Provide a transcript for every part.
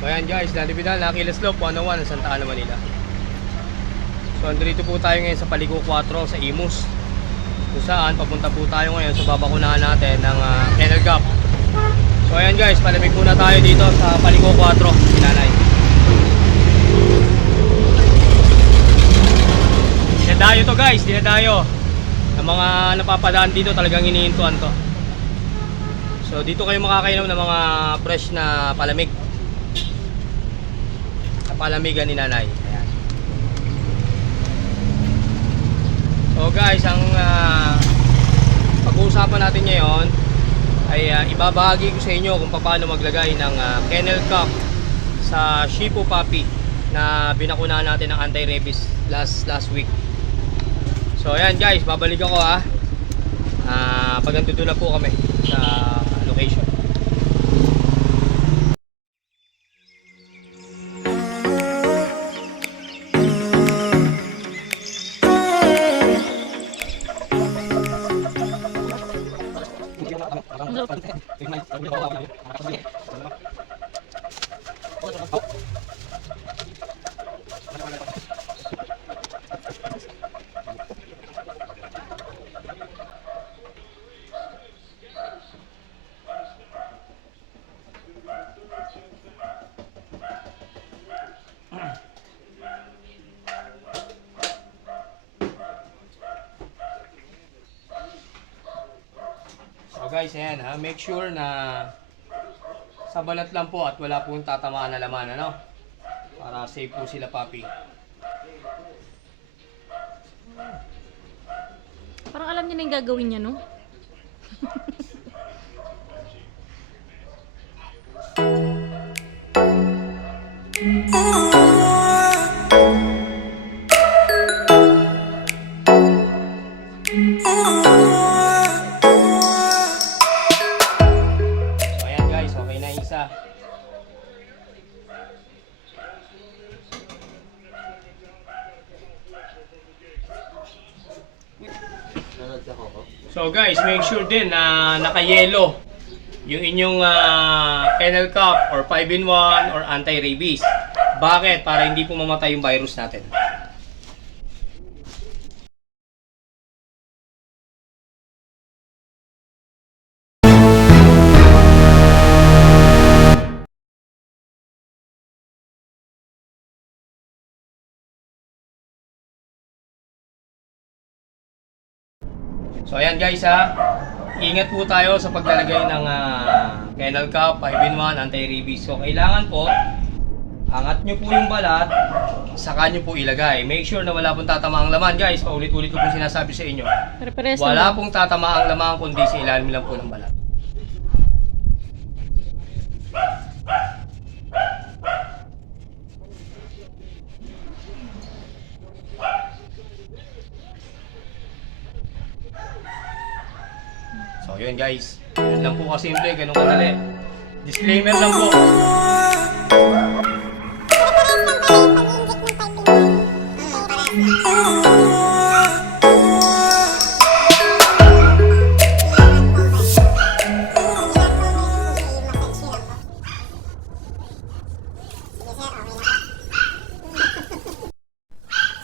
So ayan guys, nalipid na Lucky Slope 101 sa Santa Ana, Manila. So andito po tayo ngayon sa Paliko 4 sa Imus. Kung saan papunta po tayo ngayon sa babakunahan natin ng Kennel Cup. So ayan guys, palamig muna tayo dito sa Paliko 4, Sinanay. Dinadayo to guys, dinadayo. Ang mga napapadaan dito talagang iniintuan to. So dito kayo makakainom ng mga fresh na palamig. Sa palamigan ni Nanay. Ayan. So guys, ang pag-uusapan natin ngayon ay ibabahagi ko sa inyo kung paano maglagay ng Kennel Cup sa Shipu Puppy na binakunahan natin ng anti-rabies last week. So ayan guys, babalik ako pag nandito na po kami sa location. Guys, ayan make sure na sa balat lang po at wala pong tatamaan na laman, ano? Para safe po sila, puppy. Parang alam niya na yung gagawin niya, no? So guys, make sure din na naka-yellow yung inyong Kennel Cup or 5-in-1 or anti-rabies. Bakit? Para hindi po mamatay yung virus natin. So ayan guys ingat po tayo sa paglalagay ng Kennel Cup, 5-in-1, anti-rabies. So kailangan po, angat nyo po yung balat, saka nyo po ilagay. Make sure na wala pong tatamaang laman guys, paulit-ulit ko po sinasabi sa inyo. Wala pong tatamaang laman kundi sa ilalim lang po ng balat. So yun guys, yun lang po kasimple, ganun kadali. Disclaimer lang po.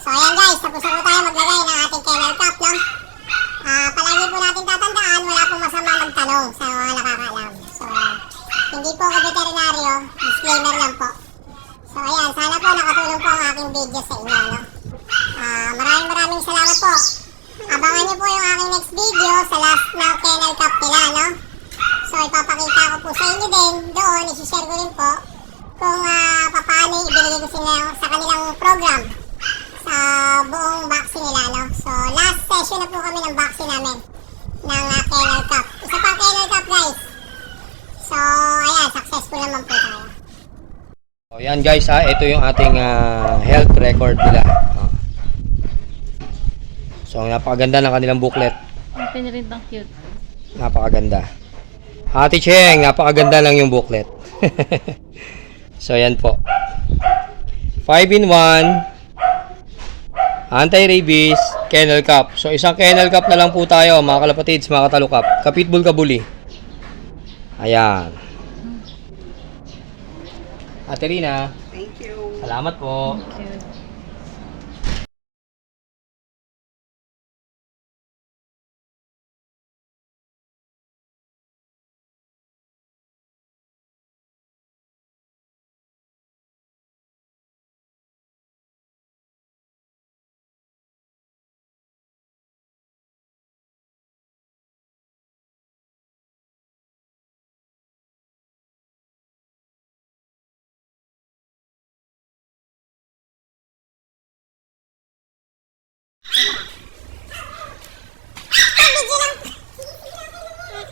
So ayan guys, tapos na po tayo maglagay ng ating Kennel Cup, no? Palagi po natin tatandaan, wala pong masama magtanong sa mga nakakaalam. So, hindi po ako veterinaryo, disclaimer lang po. So ayan, sana po nakatulong po ang aking video sa inyo, no? Maraming salamat po. Abangan niyo po yung aking next video sa last ng Kennel Cup nila, no? So ipapakita ko po sa inyo din, doon, isi-share ko rin po kung paano ibinigay ko sa kanilang program sa buong vaccine nila, no? So last session na po kami ng vaccine namin ng Kennel Cup. Isa pang Kennel Cup guys. So ayan, successful naman po tayo. So yan guys ito yung ating health record nila. So napakaganda ng kanilang booklet. Ang pinirintang cute. Napakaganda. Ate Cheng, napakaganda lang yung booklet. So yan po. 5-in-1 anti-rabies, Kennel Cup. So isang Kennel Cup na lang po tayo mga kalapatids, mga katalukap. Kapitbull kabuli. Ayan. Ate Rina, Thank you. salamat po.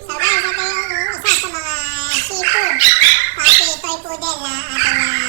So guys, ito yung isa sa mga seafood. Pati toy poodle na ating